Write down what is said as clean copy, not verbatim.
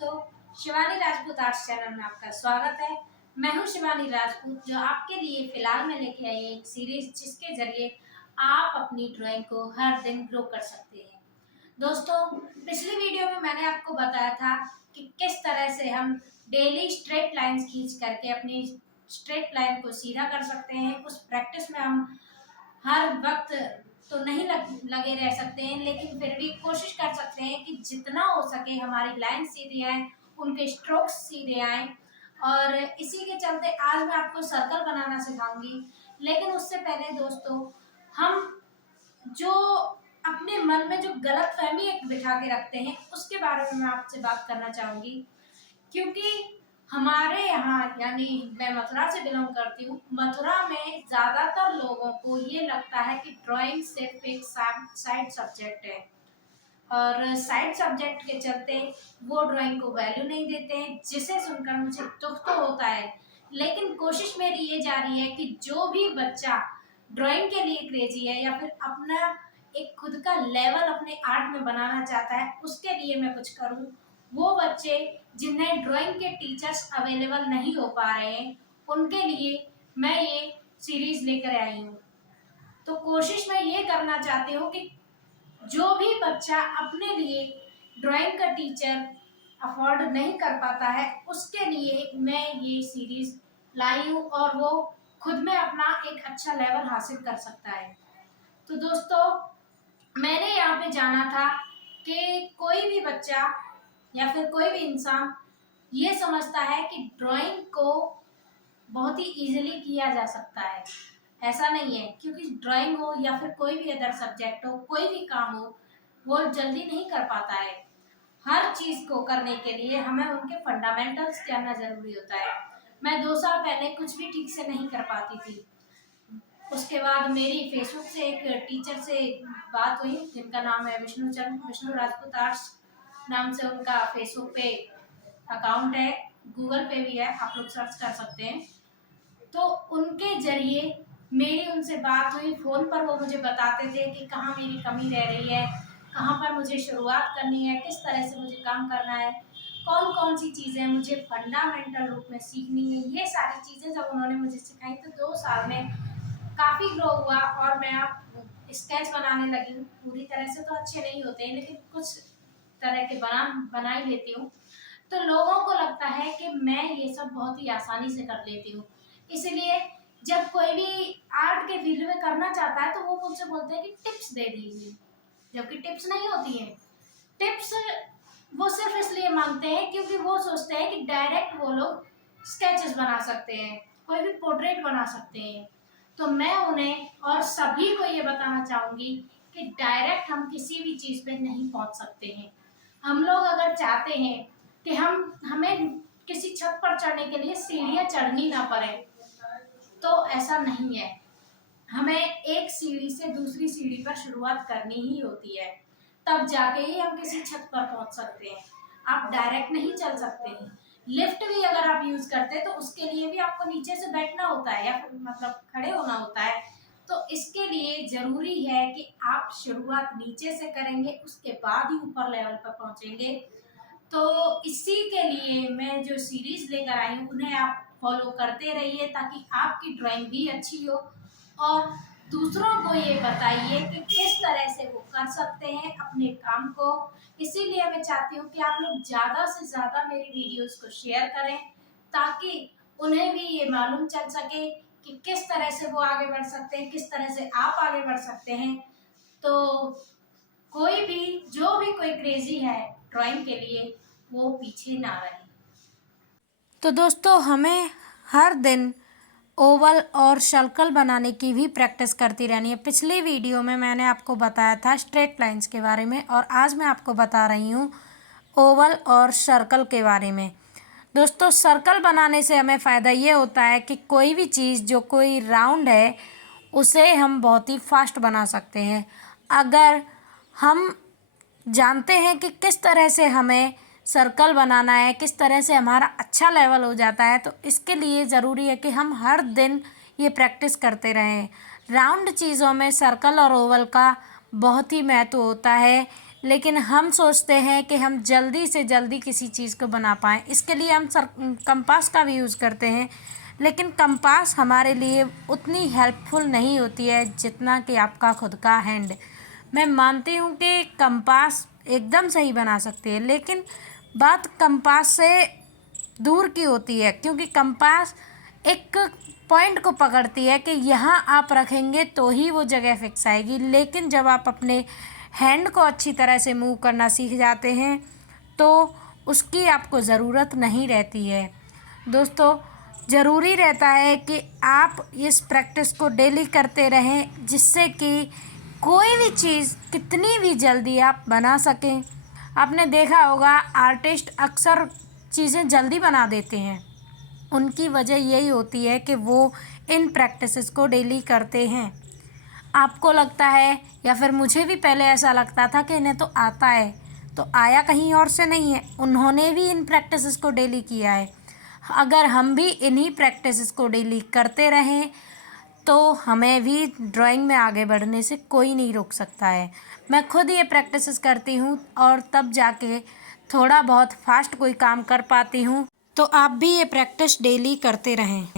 दोस्तों, Shivani Rajput arts channel में आपका स्वागत है। मैं हूं शिवानी राजपूत, जो आपके लिए फिलहाल में लेके आई एक सीरीज जिसके जरिए आप अपनी ड्राइंग को हर दिन ग्रो कर सकते हैं। दोस्तों, पिछली वीडियो में मैंने आपको बताया था कि किस तरह से हम डेली स्ट्रेट लाइंस खींच करके अपनी स्ट्रेट लाइन को सीधा कर सकते हैं। उस प्रैक्टिस में हम हर वक्त तो नहीं लगे रह सकते हैं, लेकिन फिर भी कोशिश कर सकते हैं कि जितना हो सके हमारी लाइन सीधी आए, उनके स्ट्रोक्स सीधे आए। और इसी के चलते आज मैं आपको सर्कल बनाना सिखाऊंगी। लेकिन उससे पहले दोस्तों, हम जो अपने मन में जो गलत फहमी एक बिठा के रखते हैं, उसके बारे में मैं आपसे बात करना चाहूंगी। क्योंकि हमारे यहाँ, यानी मैं मथुरा से बिलोंग करती हूँ, मथुरा में ज़्यादातर लोगों को ये लगता है कि ड्राइंग सिर्फ एक साइड सब्जेक्ट है, और साइड सब्जेक्ट के चलते वो ड्राइंग को वैल्यू नहीं देते हैं, जिसे सुनकर मुझे दुख तो होता है। लेकिन कोशिश मेरी ये जा रही है कि जो भी बच्चा ड्राइंग के लिए क्रेजी है या फिर अपना एक खुद का लेवल अपने आर्ट में बनाना चाहता है, उसके लिए मैं कुछ करूं। वो बच्चे जिन्हें ड्राइंग के टीचर्स अवेलेबल नहीं हो पा रहे हैं, उनके लिए मैं ये सीरीज लेकर आई हूँ। तो कोशिश मैं ये करना चाहती हूँ कि जो भी बच्चा अपने लिए ड्राइंग का टीचर अफोर्ड नहीं कर पाता है, उसके लिए मैं ये सीरीज लाई हूँ, और वो खुद में अपना एक अच्छा लेवल हासिल कर सकता है। तो दोस्तों, मैंने यहाँ पे जाना था कि कोई भी बच्चा या फिर कोई भी इंसान ये समझता है कि ड्राइंग को बहुत ही इजीली किया जा सकता है। ऐसा नहीं है, क्योंकि ड्राइंग हो या फिर कोई भी अदर सब्जेक्ट हो, कोई भी काम हो, वो जल्दी नहीं कर पाता है। हर चीज़ को करने के लिए हमें उनके फंडामेंटल्स जानना ज़रूरी होता है। मैं 2 साल पहले कुछ भी ठीक से नहीं कर पाती थी। उसके बाद मेरी फेसबुक से एक टीचर से बात हुई, जिनका नाम है विष्णु राजपूत आर्ट्स नाम से उनका फेसबुक पे अकाउंट है, गूगल पे भी है, आप लोग सर्च कर सकते हैं। तो उनके जरिए मेरी उनसे बात हुई फ़ोन पर। वो मुझे बताते थे कि कहाँ मेरी कमी रह रही है, कहाँ पर मुझे शुरुआत करनी है, किस तरह से मुझे काम करना है, कौन कौन सी चीज़ें मुझे फंडामेंटल रूप में सीखनी है। ये सारी चीज़ें जब उन्होंने मुझे सिखाई तो 2 साल में काफ़ी ग्रो हुआ, और मैं अब स्केच बनाने लगी हूँ। पूरी तरह से तो अच्छे नहीं होते हैं, लेकिन कुछ तरह के बना ही लेती हूँ। तो लोगों को लगता है कि मैं ये सब बहुत ही आसानी से कर लेती हूँ। इसलिए जब कोई भी आर्ट के फील्ड में करना चाहता है, तो वो मुझसे बोलते हैं कि टिप्स दे दीजिए, जबकि टिप्स नहीं होती हैं। टिप्स वो सिर्फ इसलिए मांगते हैं क्योंकि वो सोचते हैं कि डायरेक्ट वो लोग स्केचेस बना सकते हैं, कोई भी पोर्ट्रेट बना सकते हैं। तो मैं उन्हें और सभी को ये बताना चाहूँगी कि डायरेक्ट हम किसी भी चीज़ पे नहीं पहुँच सकते हैं। हम लोग अगर चाहते हैं कि हमें किसी छत पर चढ़ने के लिए सीढ़ियाँ चढ़नी ना पड़े, तो ऐसा नहीं है। हमें एक सीढ़ी से दूसरी सीढ़ी पर शुरुआत करनी ही होती है, तब जाके ही हम किसी छत पर पहुंच सकते हैं। आप डायरेक्ट नहीं चल सकते हैं। लिफ्ट भी अगर आप यूज करते हैं, तो उसके लिए भी आपको नीचे से बैठना होता है, या फिर मतलब खड़े होना होता है। तो इसके लिए जरूरी है कि आप शुरुआत नीचे से करेंगे, उसके बाद ही ऊपर लेवल पर पहुंचेंगे। तो इसी के लिए मैं जो सीरीज लेकर आई हूँ, उन्हें आप फॉलो करते रहिए, ताकि आपकी ड्राइंग भी अच्छी हो, और दूसरों को ये बताइए कि किस तरह से वो कर सकते हैं अपने काम को। इसीलिए मैं चाहती हूँ कि आप लोग ज़्यादा से ज़्यादा मेरी वीडियोस को शेयर करें, ताकि उन्हें भी ये मालूम चल सके कि किस तरह से वो आगे बढ़ सकते हैं, किस तरह से आप आगे बढ़ सकते हैं। तो कोई भी, जो भी कोई क्रेजी है ड्राइंग के लिए, वो पीछे ना रहे। तो दोस्तों, हमें हर दिन ओवल और सर्कल बनाने की भी प्रैक्टिस करती रहनी है। पिछली वीडियो में मैंने आपको बताया था स्ट्रेट लाइंस के बारे में, और आज मैं आपको बता रही हूँ ओवल और सर्कल के बारे में। दोस्तों, सर्कल बनाने से हमें फ़ायदा ये होता है कि कोई भी चीज़ जो कोई राउंड है, उसे हम बहुत ही फास्ट बना सकते हैं। अगर हम जानते हैं कि किस तरह से हमें सर्कल बनाना है, किस तरह से हमारा अच्छा लेवल हो जाता है, तो इसके लिए ज़रूरी है कि हम हर दिन ये प्रैक्टिस करते रहें। राउंड चीज़ों में सर्कल और ओवल का बहुत ही महत्व होता है। लेकिन हम सोचते हैं कि हम जल्दी से जल्दी किसी चीज़ को बना पाएँ। इसके लिए हम कंपास का भी यूज़ करते हैं, लेकिन कंपास हमारे लिए उतनी हेल्पफुल नहीं होती है जितना कि आपका खुद का हैंड। मैं मानती हूँ कि कंपास एकदम सही बना सकती है, लेकिन बात कंपास से दूर की होती है, क्योंकि कंपास एक पॉइंट को पकड़ती है कि यहाँ आप रखेंगे तो ही वो जगह फिक्स आएगी। लेकिन जब आप अपने हैंड को अच्छी तरह से मूव करना सीख जाते हैं तो उसकी आपको ज़रूरत नहीं रहती है। दोस्तों, ज़रूरी रहता है कि आप इस प्रैक्टिस को डेली करते रहें, जिससे कि कोई भी चीज़ कितनी भी जल्दी आप बना सकें। आपने देखा होगा आर्टिस्ट अक्सर चीज़ें जल्दी बना देते हैं, उनकी वजह यही होती है कि वो इन प्रैक्टिसेस को डेली करते हैं। आपको लगता है, या फिर मुझे भी पहले ऐसा लगता था कि इन्हें तो आता है, तो आया कहीं और से नहीं है, उन्होंने भी इन प्रैक्टिसेस को डेली किया है। अगर हम भी इन्हीं प्रैक्टिसेस को डेली करते रहें तो हमें भी ड्राइंग में आगे बढ़ने से कोई नहीं रोक सकता है। मैं खुद ये प्रैक्टिसेस करती हूँ और तब जाके थोड़ा बहुत फास्ट कोई काम कर पाती हूँ। तो आप भी ये प्रैक्टिस डेली करते रहें।